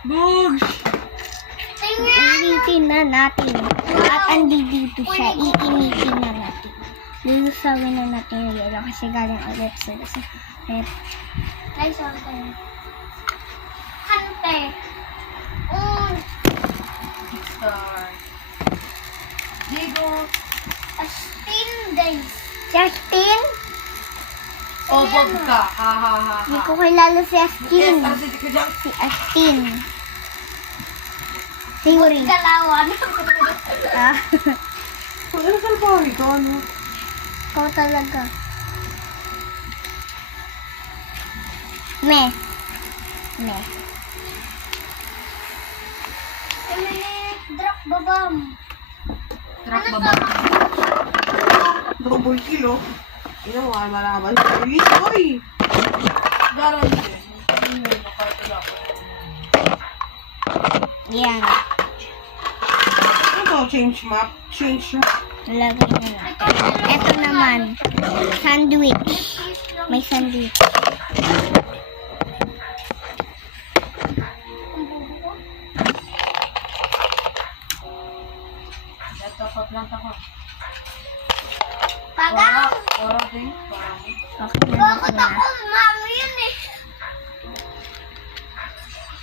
Bugs! Iinitin na natin. At andito siya. Iinitin na natin. Lulusawin na natin yung yelo kasi galing ulit sa rep. Ay, sorry. Kante. Star. Digo. Astin days. Justin? Oh, Bob ka. Ha, ha, ha, Hindi ha. ko kilala si Yes, Astin. kasi di ka dyan. Si Astin. Theory. Kalawan. Ah, Ano ka ba? Ikaw ano? ikaw talaga. Me. Drop babam. Truck baba. Double kilo. Ina mo, malaban. Release, boy! Garanti. Yan. Ano to? Change map? Change map. Lagay na natin. Ito naman. Sandwich. May sandwich. Ito, paplanta ko. Pagang. Ora din. Okay na Bakit na. ako? Mami yun eh.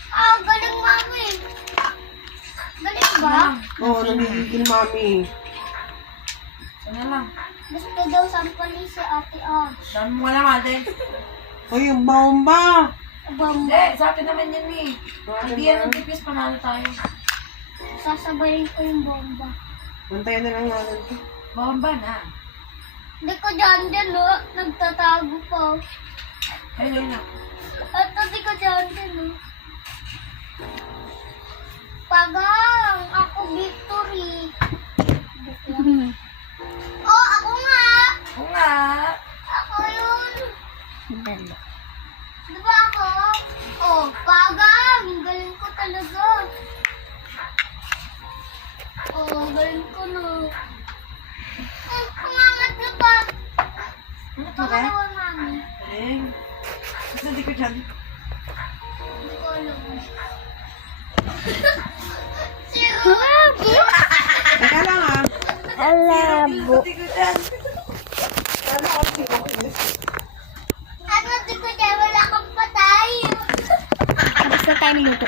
Ah, galing mami. Galing ba? Oo, nagigigil mami. Sana lang. Gusto daw sampali si Ate Odd. Saan mo wala mate? Uy, yung bomba! Bomba. Hindi, sa akin naman yan eh. Hindi yan ang tipis, panalo tayo. Sasabayin ko yung bomba. Bantayan na lang natin ito. Bomba na. Hindi ko dyan, oh. Nagtatago pa. Ayun na. At hindi ko dyan, oh. Pagang, ako victory. Oh, ako nga. Oo nga. Ako yun. Dali. Di ba ako? Oh, pagang. Galing ko talaga. Oh, galing ko na. Umangat na pa. Ano ka? Pangalawa, mami. Eh. Kasi hindi ko dyan. Hindi ko alam. Teka lang ah. Alabo. Hindi ko dyan. Ano ako sinakit? Ano, di ko dyan. Wala kang patay. Gusto tayo minuto.